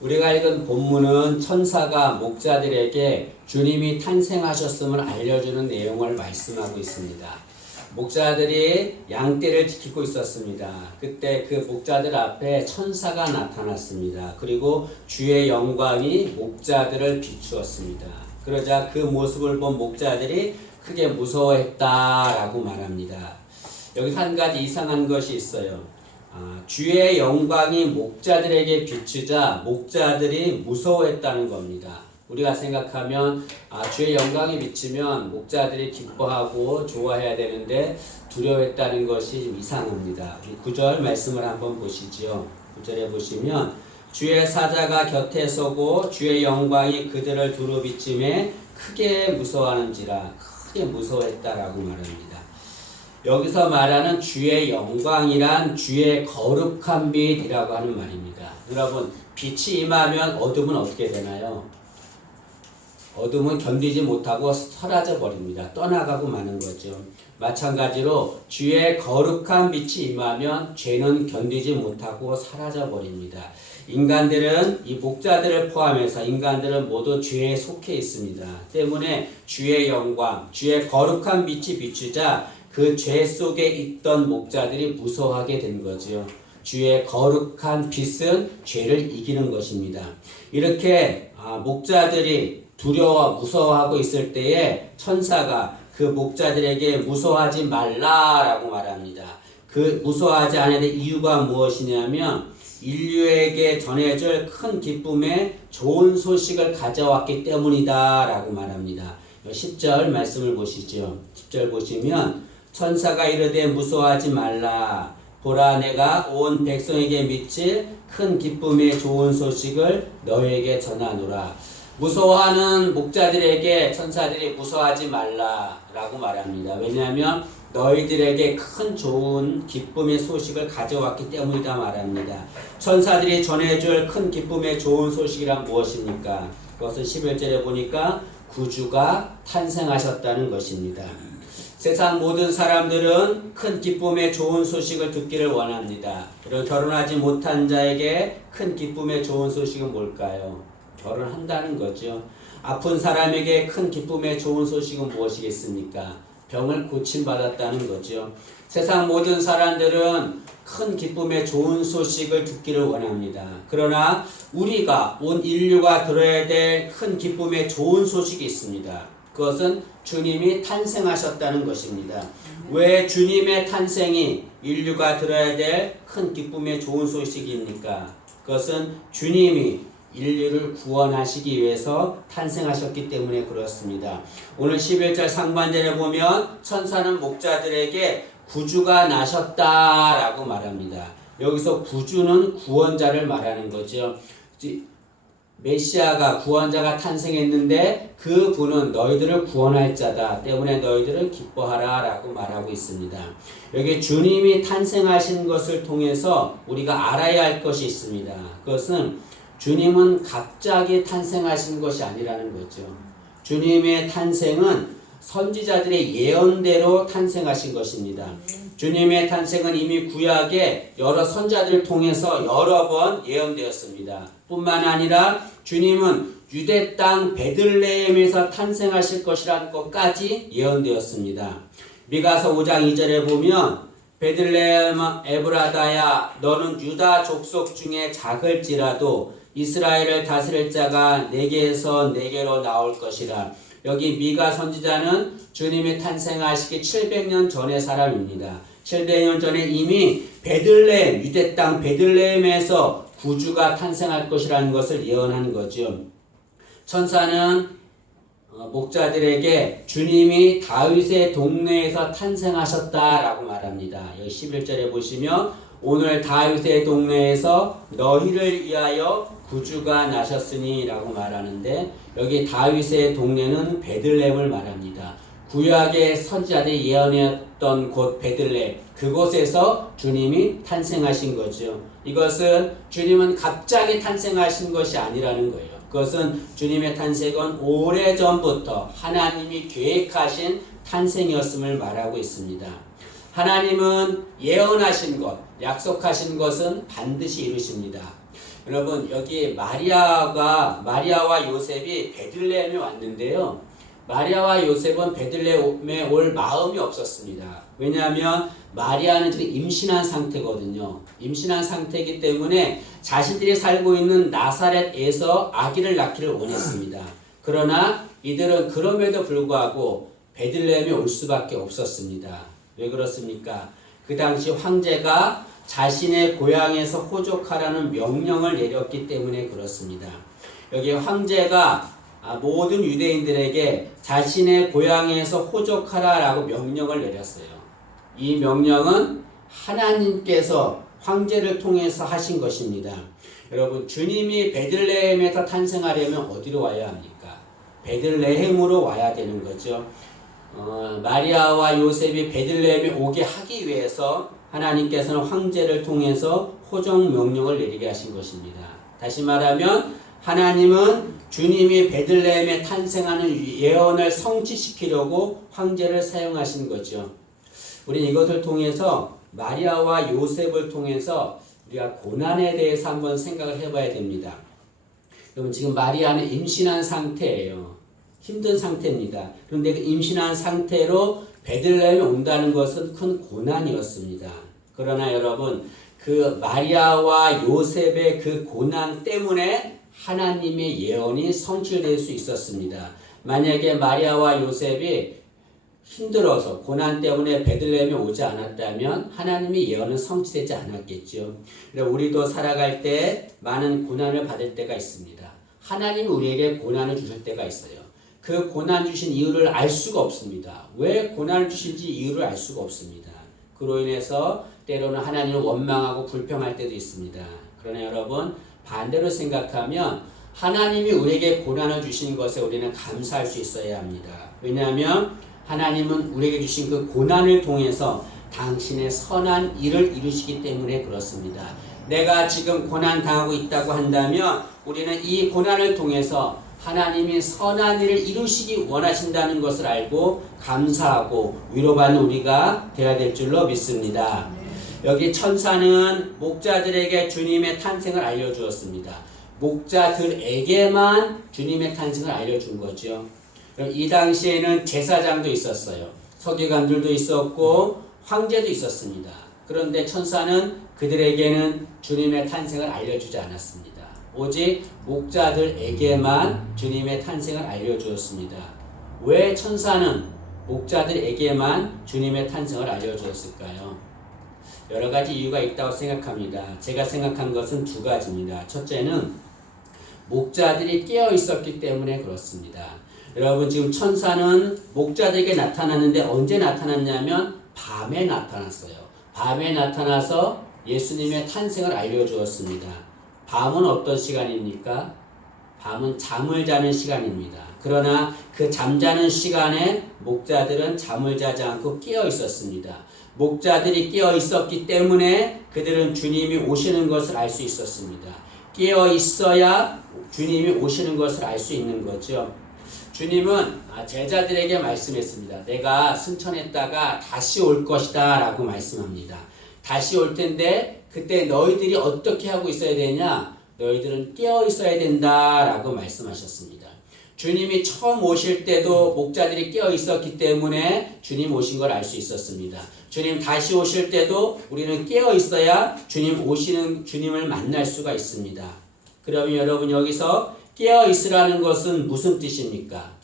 우리가 읽은 본문은 천사가 목자들에게 주님이 탄생하셨음을 알려주는 내용을 말씀하고 있습니다. 목자들이 양떼를 지키고 있었습니다. 그때 그 목자들 앞에 천사가 나타났습니다. 그리고 주의 영광이 목자들을 비추었습니다. 그러자 그 모습을 본 목자들이 크게 무서워했다라고 말합니다. 여기서 한 가지 이상한 것이 있어요. 주의 영광이 목자들에게 비추자 목자들이 무서워했다는 겁니다. 우리가 생각하면 주의 영광이 비치면 목자들이 기뻐하고 좋아해야 되는데 두려워했다는 것이 좀 이상합니다. 9절 말씀을 한번 보시죠. 9절에 보시면 주의 사자가 곁에 서고 주의 영광이 그들을 두루 비침에 크게 무서워하는지라 크게 무서워했다라고 말합니다. 여기서 말하는 주의 영광이란 주의 거룩한 빛이라고 하는 말입니다. 여러분, 빛이 임하면 어둠은 어떻게 되나요? 어둠은 견디지 못하고 사라져 버립니다. 떠나가고 마는 거죠. 마찬가지로 주의 거룩한 빛이 임하면 죄는 견디지 못하고 사라져 버립니다. 인간들은 이 목자들을 포함해서 인간들은 모두 죄에 속해 있습니다. 때문에 주의 영광, 주의 거룩한 빛이 비추자 그 죄 속에 있던 목자들이 무서워하게 된 거죠. 주의 거룩한 빛은 죄를 이기는 것입니다. 이렇게 목자들이 두려워 무서워하고 있을 때에 천사가 그 목자들에게 무서워하지 말라라고 말합니다. 그 무서워하지 않아야 될 이유가 무엇이냐면 인류에게 전해줄 큰 기쁨의 좋은 소식을 가져왔기 때문이다 라고 말합니다. 10절 말씀을 보시죠. 10절 보시면 천사가 이르되 무서워하지 말라. 보라 내가 온 백성에게 미칠 큰 기쁨의 좋은 소식을 너에게 전하노라. 무서워하는 목자들에게 천사들이 무서워하지 말라라고 말합니다. 왜냐하면 너희들에게 큰 좋은 기쁨의 소식을 가져왔기 때문이다 말합니다. 천사들이 전해줄 큰 기쁨의 좋은 소식이란 무엇입니까? 그것은 11절에 보니까 구주가 탄생하셨다는 것입니다. 세상 모든 사람들은 큰 기쁨의 좋은 소식을 듣기를 원합니다. 그리고 결혼하지 못한 자에게 큰 기쁨의 좋은 소식은 뭘까요? 결혼한다는 거죠. 아픈 사람에게 큰 기쁨의 좋은 소식은 무엇이겠습니까? 병을 고침받았다는 거죠. 세상 모든 사람들은 큰 기쁨의 좋은 소식을 듣기를 원합니다. 그러나 우리가 온 인류가 들어야 될 큰 기쁨의 좋은 소식이 있습니다. 그것은 주님이 탄생하셨다는 것입니다. 왜 주님의 탄생이 인류가 들어야 될 큰 기쁨의 좋은 소식입니까? 그것은 주님이 인류를 구원하시기 위해서 탄생하셨기 때문에 그렇습니다. 오늘 11절 상반절에 보면 천사는 목자들에게 구주가 나셨다라고 말합니다. 여기서 구주는 구원자를 말하는 거죠. 메시아가 구원자가 탄생했는데 그 분은 너희들을 구원할 자다 때문에 너희들은 기뻐하라 라고 말하고 있습니다. 여기 주님이 탄생하신 것을 통해서 우리가 알아야 할 것이 있습니다. 그것은 주님은 갑자기 탄생하신 것이 아니라는 거죠. 주님의 탄생은 선지자들의 예언대로 탄생하신 것입니다. 주님의 탄생은 이미 구약에 여러 선지자들을 통해서 여러 번 예언되었습니다. 뿐만 아니라 주님은 유대 땅 베들레헴에서 탄생하실 것이라는 것까지 예언되었습니다. 미가서 5장 2절에 보면 베들레헴 에브라다야 너는 유다 족속 중에 작을지라도 이스라엘을 다스릴 자가 내게에서 내게로 나올 것이라. 여기 미가 선지자는 주님이 탄생하시기 700년 전의 사람입니다. 700년 전에 이미 베들레헴, 유대 땅 베들레헴에서 구주가 탄생할 것이라는 것을 예언한 거죠. 천사는 목자들에게 주님이 다윗의 동네에서 탄생하셨다라고 말합니다. 여기 11절에 보시면 오늘 다윗의 동네에서 너희를 위하여 구주가 나셨으니 라고 말하는데 여기 다윗의 동네는 베들레헴을 말합니다. 구약의 선지자들이 예언했던 곳 베들레헴, 그곳에서 주님이 탄생하신 거죠. 이것은 주님은 갑자기 탄생하신 것이 아니라는 거예요. 그것은 주님의 탄생은 오래전부터 하나님이 계획하신 탄생이었음을 말하고 있습니다. 하나님은 예언하신 것, 약속하신 것은 반드시 이루십니다. 여러분 여기 마리아와 요셉이 베들레헴에 왔는데요. 마리아와 요셉은 베들레헴에 올 마음이 없었습니다. 왜냐하면 마리아는 지금 임신한 상태거든요. 임신한 상태이기 때문에 자신들이 살고 있는 나사렛에서 아기를 낳기를 원했습니다. 그러나 이들은 그럼에도 불구하고 베들레헴에 올 수밖에 없었습니다. 왜 그렇습니까? 그 당시 황제가 자신의 고향에서 호족하라는 명령을 내렸기 때문에 그렇습니다. 여기 황제가 모든 유대인들에게 자신의 고향에서 호족하라라고 명령을 내렸어요. 이 명령은 하나님께서 황제를 통해서 하신 것입니다. 여러분 주님이 베들레헴에서 탄생하려면 어디로 와야 합니까? 베들레헴으로 와야 되는 거죠. 마리아와 요셉이 베들레헴에 오게 하기 위해서 하나님께서는 황제를 통해서 호종 명령을 내리게 하신 것입니다. 다시 말하면 하나님은 주님이 베들레헴에 탄생하는 예언을 성취시키려고 황제를 사용하신 거죠. 우리는 이것을 통해서 마리아와 요셉을 통해서 우리가 고난에 대해서 한번 생각을 해봐야 됩니다. 여러분 지금 마리아는 임신한 상태예요. 힘든 상태입니다. 그런데 그 임신한 상태로 베들레헴에 온다는 것은 큰 고난이었습니다. 그러나 여러분 그 마리아와 요셉의 그 고난 때문에 하나님의 예언이 성취될 수 있었습니다. 만약에 마리아와 요셉이 힘들어서 고난 때문에 베들레헴에 오지 않았다면 하나님의 예언은 성취되지 않았겠죠. 우리도 살아갈 때 많은 고난을 받을 때가 있습니다. 하나님이 우리에게 고난을 주실 때가 있어요. 그 고난 주신 이유를 알 수가 없습니다. 왜 고난을 주신지 이유를 알 수가 없습니다. 그로 인해서 때로는 하나님을 원망하고 불평할 때도 있습니다. 그러나 여러분 반대로 생각하면 하나님이 우리에게 고난을 주신 것에 우리는 감사할 수 있어야 합니다. 왜냐하면 하나님은 우리에게 주신 그 고난을 통해서 당신의 선한 일을 이루시기 때문에 그렇습니다. 내가 지금 고난 당하고 있다고 한다면 우리는 이 고난을 통해서 하나님이 선한 일을 이루시기 원하신다는 것을 알고 감사하고 위로받는 우리가 되어야 될 줄로 믿습니다. 여기 천사는 목자들에게 주님의 탄생을 알려주었습니다. 목자들에게만 주님의 탄생을 알려준 거죠. 이 당시에는 제사장도 있었어요. 서기관들도 있었고 황제도 있었습니다. 그런데 천사는 그들에게는 주님의 탄생을 알려주지 않았습니다. 오직 목자들에게만 주님의 탄생을 알려주었습니다. 왜 천사는 목자들에게만 주님의 탄생을 알려주었을까요? 여러 가지 이유가 있다고 생각합니다. 제가 생각한 것은 두 가지입니다. 첫째는 목자들이 깨어 있었기 때문에 그렇습니다. 여러분 지금 천사는 목자들에게 나타났는데 언제 나타났냐면 밤에 나타났어요. 밤에 나타나서 예수님의 탄생을 알려주었습니다. 밤은 어떤 시간입니까? 밤은 잠을 자는 시간입니다. 그러나 그 잠자는 시간에 목자들은 잠을 자지 않고 깨어 있었습니다. 목자들이 깨어 있었기 때문에 그들은 주님이 오시는 것을 알 수 있었습니다. 깨어 있어야 주님이 오시는 것을 알 수 있는 거죠. 주님은 제자들에게 말씀했습니다. 내가 승천했다가 다시 올 것이다 라고 말씀합니다. 다시 올 텐데 그때 너희들이 어떻게 하고 있어야 되냐? 너희들은 깨어 있어야 된다 라고 말씀하셨습니다. 주님이 처음 오실 때도 목자들이 깨어 있었기 때문에 주님 오신 걸 알 수 있었습니다. 주님 다시 오실 때도 우리는 깨어 있어야 주님을 만날 수가 있습니다. 그러면 여러분 여기서 깨어 있으라는 것은 무슨 뜻입니까?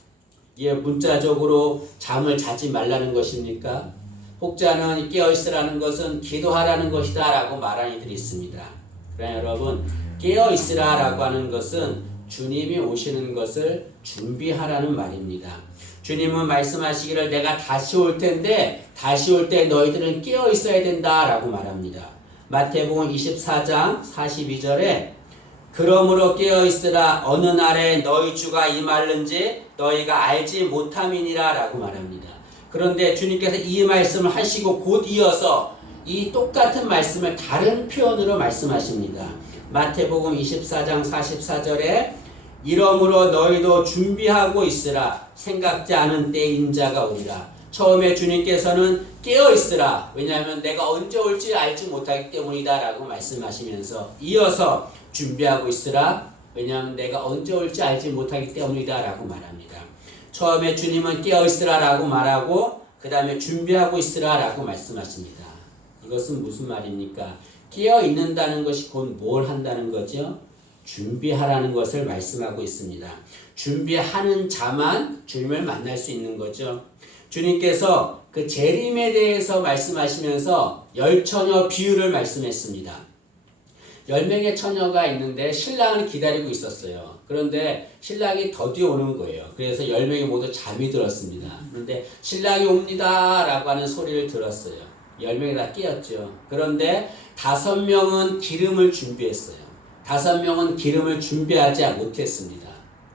이게 문자적으로 잠을 자지 말라는 것입니까? 혹자는 깨어 있으라는 것은 기도하라는 것이다 라고 말하는 이들이 있습니다. 그러나 여러분 깨어 있으라라고 하는 것은 주님이 오시는 것을 준비하라는 말입니다. 주님은 말씀하시기를 내가 다시 올 텐데 다시 올 때 너희들은 깨어 있어야 된다 라고 말합니다. 마태복음 24장 42절에 그러므로 깨어 있으라 어느 날에 너희 주가 임하는지 너희가 알지 못함이니라 라고 말합니다. 그런데 주님께서 이 말씀을 하시고 곧 이어서 이 똑같은 말씀을 다른 표현으로 말씀하십니다. 마태복음 24장 44절에 이러므로 너희도 준비하고 있으라 생각지 않은 때 인자가 오리라. 처음에 주님께서는 깨어 있으라. 왜냐하면 내가 언제 올지 알지 못하기 때문이다라고 말씀하시면서 이어서 준비하고 있으라. 왜냐하면 내가 언제 올지 알지 못하기 때문이다라고 말합니다. 처음에 주님은 깨어 있으라라고 말하고 그 다음에 준비하고 있으라라고 말씀하십니다. 이것은 무슨 말입니까? 깨어 있는다는 것이 곧 뭘 한다는 거죠? 준비하라는 것을 말씀하고 있습니다. 준비하는 자만 주님을 만날 수 있는 거죠. 주님께서 그 재림에 대해서 말씀하시면서 열처녀 비유를 말씀했습니다. 10명의 처녀가 있는데 신랑을 기다리고 있었어요. 그런데 신랑이 더디 오는 거예요. 그래서 10명이 모두 잠이 들었습니다. 그런데 신랑이 옵니다 라고 하는 소리를 들었어요. 10명이 다 깨었죠. 그런데 5명은 기름을 준비했어요. 5명은 기름을 준비하지 못했습니다.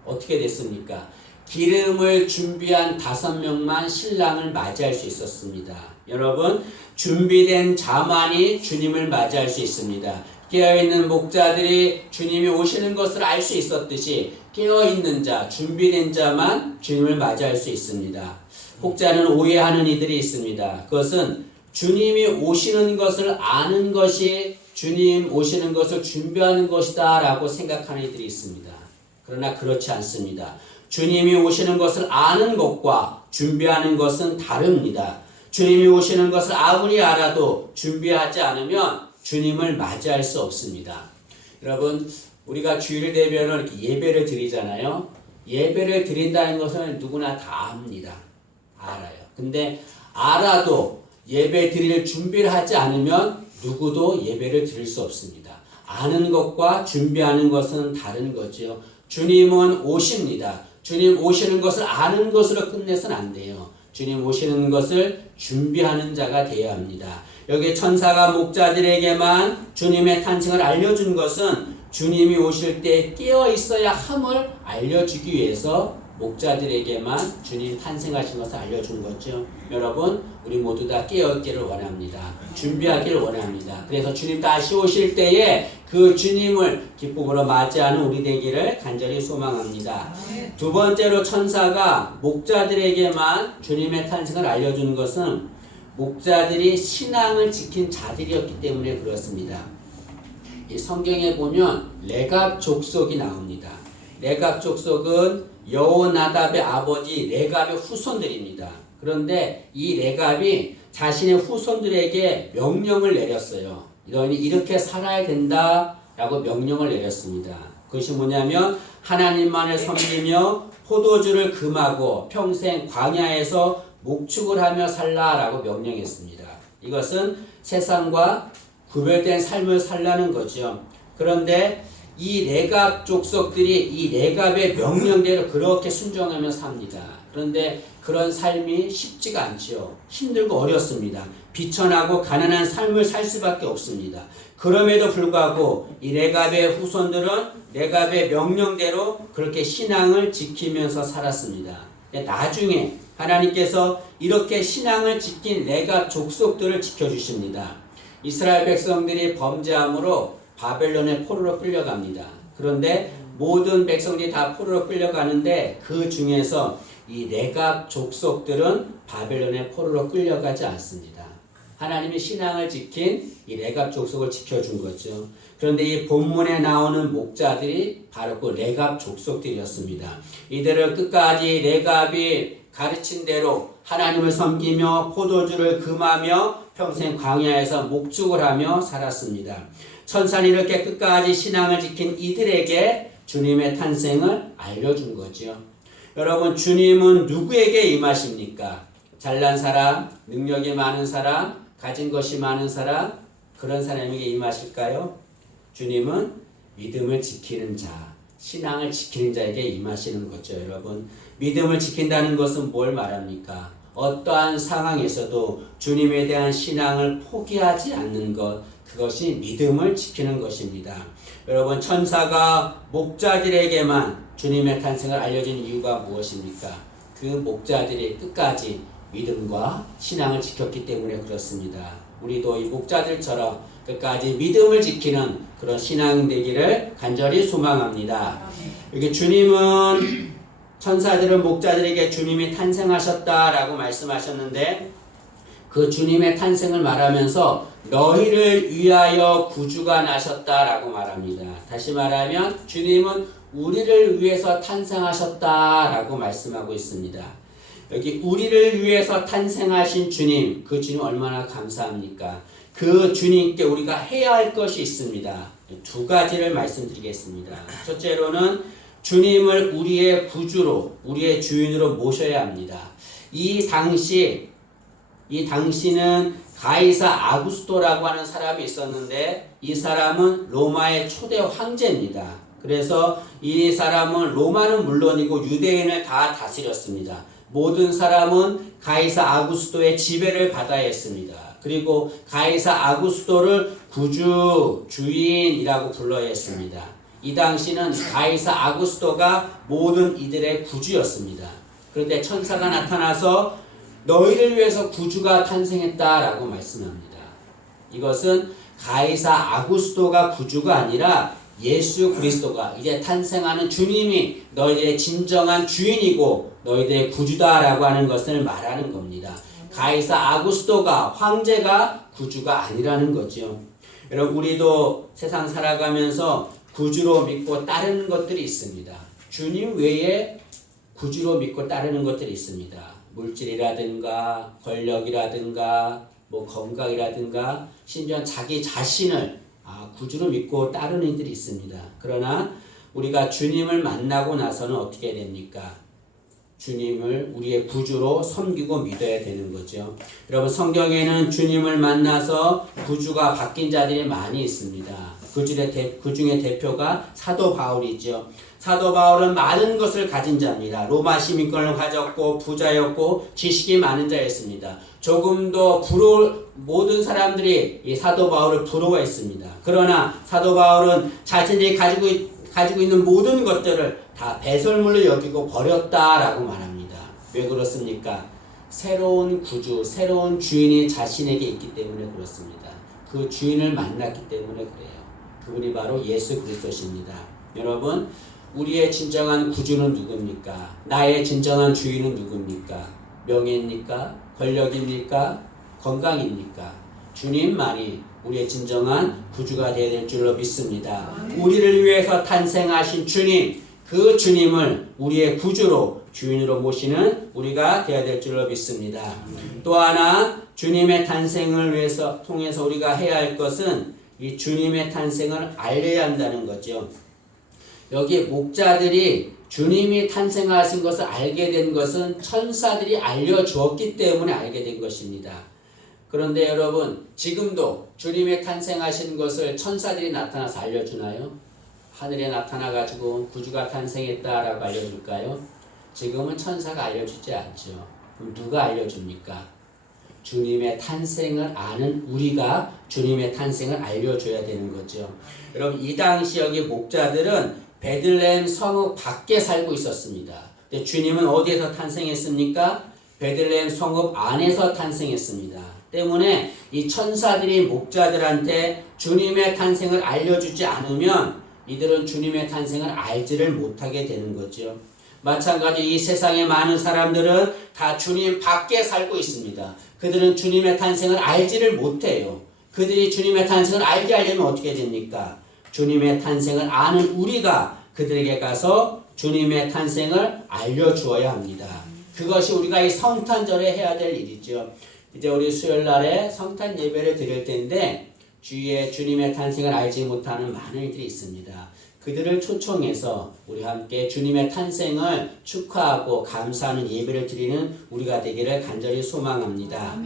어떻게 됐습니까? 기름을 준비한 5명만 신랑을 맞이할 수 있었습니다. 여러분, 준비된 자만이 주님을 맞이할 수 있습니다. 깨어있는 목자들이 주님이 오시는 것을 알 수 있었듯이 깨어있는 자, 준비된 자만 주님을 맞이할 수 있습니다. 혹자는 오해하는 이들이 있습니다. 그것은 주님이 오시는 것을 아는 것이 주님 오시는 것을 준비하는 것이다 라고 생각하는 이들이 있습니다. 그러나 그렇지 않습니다. 주님이 오시는 것을 아는 것과 준비하는 것은 다릅니다. 주님이 오시는 것을 아무리 알아도 준비하지 않으면 주님을 맞이할 수 없습니다. 여러분, 우리가 주일 되면은 이렇게 예배를 드리잖아요. 예배를 드린다는 것은 누구나 다 압니다. 알아요. 근데 알아도 예배 드릴 준비를 하지 않으면 누구도 예배를 드릴 수 없습니다. 아는 것과 준비하는 것은 다른 거죠. 주님은 오십니다. 주님 오시는 것을 아는 것으로 끝내서는 안 돼요. 주님 오시는 것을 준비하는 자가 되어야 합니다. 여기 천사가 목자들에게만 주님의 탄생을 알려준 것은 주님이 오실 때 깨어 있어야 함을 알려주기 위해서 목자들에게만 주님 탄생하신 것을 알려준 거죠. 여러분, 우리 모두 다 깨어있기를 원합니다. 준비하기를 원합니다. 그래서 주님 다시 오실 때에 그 주님을 기쁨으로 맞이하는 우리 되기를 간절히 소망합니다. 두 번째로 천사가 목자들에게만 주님의 탄생을 알려주는 것은 목자들이 신앙을 지킨 자들이었기 때문에 그렇습니다. 이 성경에 보면 레갑 족속이 나옵니다. 레갑 족속은 여호나답의 아버지 레갑의 후손들입니다. 그런데 이 레갑이 자신의 후손들에게 명령을 내렸어요. 너희는 이렇게 살아야 된다라고 명령을 내렸습니다. 그것이 뭐냐면 하나님만을 섬기며 포도주를 금하고 평생 광야에서 목축을 하며 살라라고 명령했습니다. 이것은 세상과 구별된 삶을 살라는 거죠. 그런데 이 레갑 족속들이 이 레갑의 명령대로 그렇게 순종하며 삽니다. 그런데 그런 삶이 쉽지가 않죠. 힘들고 어렵습니다. 비천하고 가난한 삶을 살 수밖에 없습니다. 그럼에도 불구하고 이 레갑의 후손들은 레갑의 명령대로 그렇게 신앙을 지키면서 살았습니다. 나중에 하나님께서 이렇게 신앙을 지킨 레갑 족속들을 지켜주십니다. 이스라엘 백성들이 범죄함으로 바벨론의 포로로 끌려갑니다. 그런데 모든 백성들이 다 포로로 끌려가는데 그 중에서 이 레갑 족속들은 바벨론의 포로로 끌려가지 않습니다. 하나님이 신앙을 지킨 이 레갑 족속을 지켜준 거죠. 그런데 이 본문에 나오는 목자들이 바로 그 레갑 족속들이었습니다. 이들은 끝까지 레갑이 가르친 대로 하나님을 섬기며 포도주를 금하며 평생 광야에서 목축을 하며 살았습니다. 천사는 이렇게 끝까지 신앙을 지킨 이들에게 주님의 탄생을 알려준 거죠. 여러분, 주님은 누구에게 임하십니까? 잘난 사람, 능력이 많은 사람, 가진 것이 많은 사람, 그런 사람에게 임하실까요? 주님은 믿음을 지키는 자, 신앙을 지키는 자에게 임하시는 거죠. 여러분, 믿음을 지킨다는 것은 뭘 말합니까? 어떠한 상황에서도 주님에 대한 신앙을 포기하지 않는 것, 그것이 믿음을 지키는 것입니다. 여러분, 천사가 목자들에게만 주님의 탄생을 알려준 이유가 무엇입니까? 그 목자들이 끝까지 믿음과 신앙을 지켰기 때문에 그렇습니다. 우리도 이 목자들처럼 끝까지 믿음을 지키는 그런 신앙 되기를 간절히 소망합니다. 여기 주님은 천사들은 목자들에게 주님이 탄생하셨다라고 말씀하셨는데 그 주님의 탄생을 말하면서 너희를 위하여 구주가 나셨다라고 말합니다. 다시 말하면 주님은 우리를 위해서 탄생하셨다라고 말씀하고 있습니다. 여기 우리를 위해서 탄생하신 주님, 그 주님 얼마나 감사합니까? 그 주님께 우리가 해야 할 것이 있습니다. 두 가지를 말씀드리겠습니다. 첫째로는 주님을 우리의 구주로, 우리의 주인으로 모셔야 합니다. 이 당시는 가이사 아구스토라고 하는 사람이 있었는데 이 사람은 로마의 초대 황제입니다. 그래서 이 사람은 로마는 물론이고 유대인을 다 다스렸습니다. 모든 사람은 가이사 아구스토의 지배를 받아야 했습니다. 그리고 가이사 아구스토를 구주, 주인이라고 불러야 했습니다. 이 당시는 가이사 아구스토가 모든 이들의 구주였습니다. 그런데 천사가 나타나서 너희를 위해서 구주가 탄생했다라고 말씀합니다. 이것은 가이사 아구스토가 구주가 아니라 예수 그리스도가 이제 탄생하는 주님이 너희들의 진정한 주인이고 너희들의 구주다라고 하는 것을 말하는 겁니다. 가이사 아구스토가 황제가 구주가 아니라는 거죠. 여러분 우리도 세상 살아가면서 구주로 믿고 따르는 것들이 있습니다. 주님 외에 구주로 믿고 따르는 것들이 있습니다. 물질이라든가 권력이라든가 뭐 건강이라든가 심지어 자기 자신을 구주로 믿고 따르는 이들이 있습니다. 그러나 우리가 주님을 만나고 나서는 어떻게 됩니까? 주님을 우리의 구주로 섬기고 믿어야 되는 거죠. 여러분 성경에는 주님을 만나서 구주가 바뀐 자들이 많이 있습니다. 그 중에 대표가 사도 바울이죠. 사도 바울은 많은 것을 가진 자입니다. 로마 시민권을 가졌고 부자였고 지식이 많은 자였습니다. 조금도 모든 사람들이 이 사도 바울을 부러워했습니다. 그러나 사도 바울은 자신이 가지고 있는 모든 것들을 다 배설물로 여기고 버렸다라고 말합니다. 왜 그렇습니까? 새로운 구주, 새로운 주인이 자신에게 있기 때문에 그렇습니다. 그 주인을 만났기 때문에 그래요. 그분이 바로 예수 그리스도십니다. 여러분, 우리의 진정한 구주는 누굽니까? 나의 진정한 주인은 누굽니까? 명예입니까? 권력입니까? 건강입니까? 주님만이 우리의 진정한 구주가 되어야 될 줄로 믿습니다. 우리를 위해서 탄생하신 주님, 그 주님을 우리의 구주로 주인으로 모시는 우리가 되어야 될 줄로 믿습니다. 또 하나 주님의 탄생을 통해서 우리가 해야 할 것은 이 주님의 탄생을 알려야 한다는 거죠. 여기 목자들이 주님이 탄생하신 것을 알게 된 것은 천사들이 알려주었기 때문에 알게 된 것입니다. 그런데 여러분 지금도 주님의 탄생하신 것을 천사들이 나타나서 알려주나요? 하늘에 나타나가지고 구주가 탄생했다라고 알려줄까요? 지금은 천사가 알려주지 않죠. 그럼 누가 알려줍니까? 주님의 탄생을 아는 우리가 주님의 탄생을 알려줘야 되는 거죠. 여러분 이 당시 여기 목자들은 베들레헴 성읍 밖에 살고 있었습니다. 근데 주님은 어디에서 탄생했습니까? 베들레헴 성읍 안에서 탄생했습니다. 때문에 이 천사들이 목자들한테 주님의 탄생을 알려주지 않으면 이들은 주님의 탄생을 알지를 못하게 되는 거죠. 마찬가지 이 세상의 많은 사람들은 다 주님 밖에 살고 있습니다. 그들은 주님의 탄생을 알지를 못해요. 그들이 주님의 탄생을 알게 하려면 어떻게 됩니까? 주님의 탄생을 아는 우리가 그들에게 가서 주님의 탄생을 알려주어야 합니다. 그것이 우리가 이 성탄절에 해야 될 일이죠. 이제 우리 수요일날에 성탄 예배를 드릴 텐데 주위에 주님의 탄생을 알지 못하는 많은 이들이 있습니다. 그들을 초청해서 우리 함께 주님의 탄생을 축하하고 감사하는 예배를 드리는 우리가 되기를 간절히 소망합니다.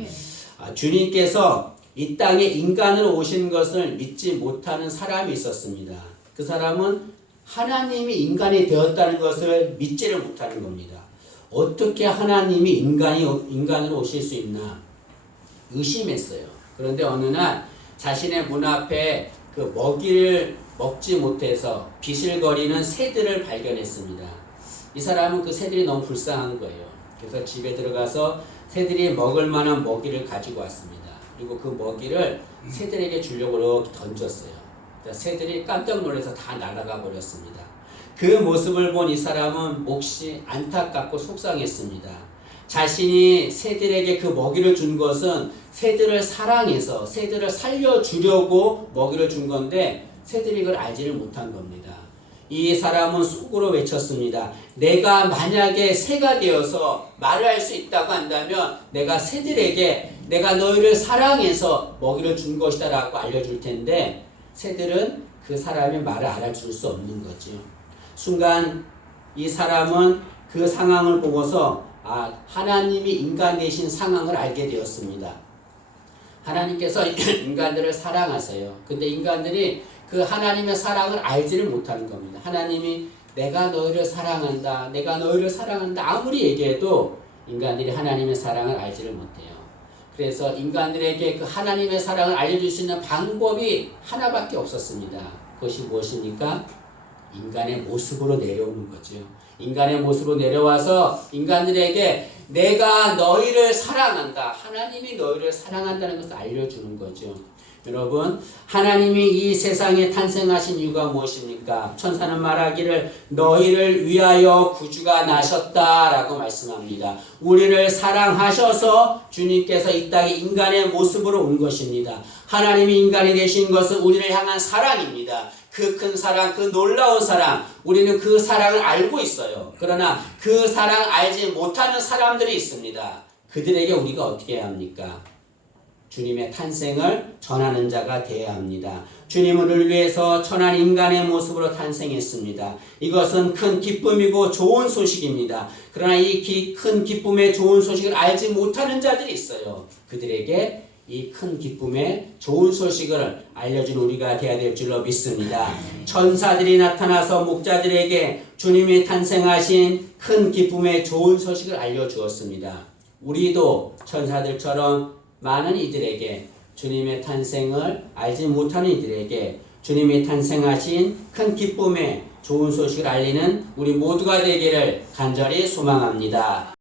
주님께서 이 땅에 인간으로 오신 것을 믿지 못하는 사람이 있었습니다. 그 사람은 하나님이 인간이 되었다는 것을 믿지를 못하는 겁니다. 어떻게 하나님이 인간으로 오실 수 있나 의심했어요. 그런데 어느 날 자신의 문 앞에 그 먹이를 먹지 못해서 비실거리는 새들을 발견했습니다. 이 사람은 그 새들이 너무 불쌍한 거예요. 그래서 집에 들어가서 새들이 먹을 만한 먹이를 가지고 왔습니다. 그리고 그 먹이를 새들에게 주려고 이렇게 던졌어요. 새들이 깜짝 놀라서 다 날아가 버렸습니다. 그 모습을 본 이 사람은 몹시 안타깝고 속상했습니다. 자신이 새들에게 그 먹이를 준 것은 새들을 사랑해서 새들을 살려주려고 먹이를 준 건데 새들이 이걸 알지를 못한 겁니다. 이 사람은 속으로 외쳤습니다. 내가 만약에 새가 되어서 말을 할 수 있다고 한다면 내가 새들에게 내가 너희를 사랑해서 먹이를 준 것이다 라고 알려줄 텐데 새들은 그 사람의 말을 알아줄 수 없는 거죠. 순간 이 사람은 그 상황을 보고서 하나님이 인간 되신 상황을 알게 되었습니다. 하나님께서 인간들을 사랑하세요. 근데 인간들이 그 하나님의 사랑을 알지를 못하는 겁니다. 하나님이 내가 너희를 사랑한다. 내가 너희를 사랑한다. 아무리 얘기해도 인간들이 하나님의 사랑을 알지를 못해요. 그래서 인간들에게 그 하나님의 사랑을 알려줄 수 있는 방법이 하나밖에 없었습니다. 그것이 무엇입니까? 인간의 모습으로 내려오는 거죠. 인간의 모습으로 내려와서 인간들에게 내가 너희를 사랑한다. 하나님이 너희를 사랑한다는 것을 알려주는 거죠. 여러분, 하나님이 이 세상에 탄생하신 이유가 무엇입니까? 천사는 말하기를 너희를 위하여 구주가 나셨다라고 말씀합니다. 우리를 사랑하셔서 주님께서 이 땅에 인간의 모습으로 온 것입니다. 하나님이 인간이 되신 것은 우리를 향한 사랑입니다. 그 큰 사랑, 그 놀라운 사랑, 우리는 그 사랑을 알고 있어요. 그러나 그 사랑 알지 못하는 사람들이 있습니다. 그들에게 우리가 어떻게 해야 합니까? 주님의 탄생을 전하는 자가 되어야 합니다. 주님은 우리를 위해서 천한 인간의 모습으로 탄생했습니다. 이것은 큰 기쁨이고 좋은 소식입니다. 그러나 이 큰 기쁨의 좋은 소식을 알지 못하는 자들이 있어요. 그들에게 이 큰 기쁨의 좋은 소식을 알려준 우리가 되어야 될 줄로 믿습니다. 천사들이 나타나서 목자들에게 주님이 탄생하신 큰 기쁨의 좋은 소식을 알려주었습니다. 우리도 천사들처럼 많은 이들에게 주님의 탄생을 알지 못하는 이들에게 주님이 탄생하신 큰 기쁨의 좋은 소식을 알리는 우리 모두가 되기를 간절히 소망합니다.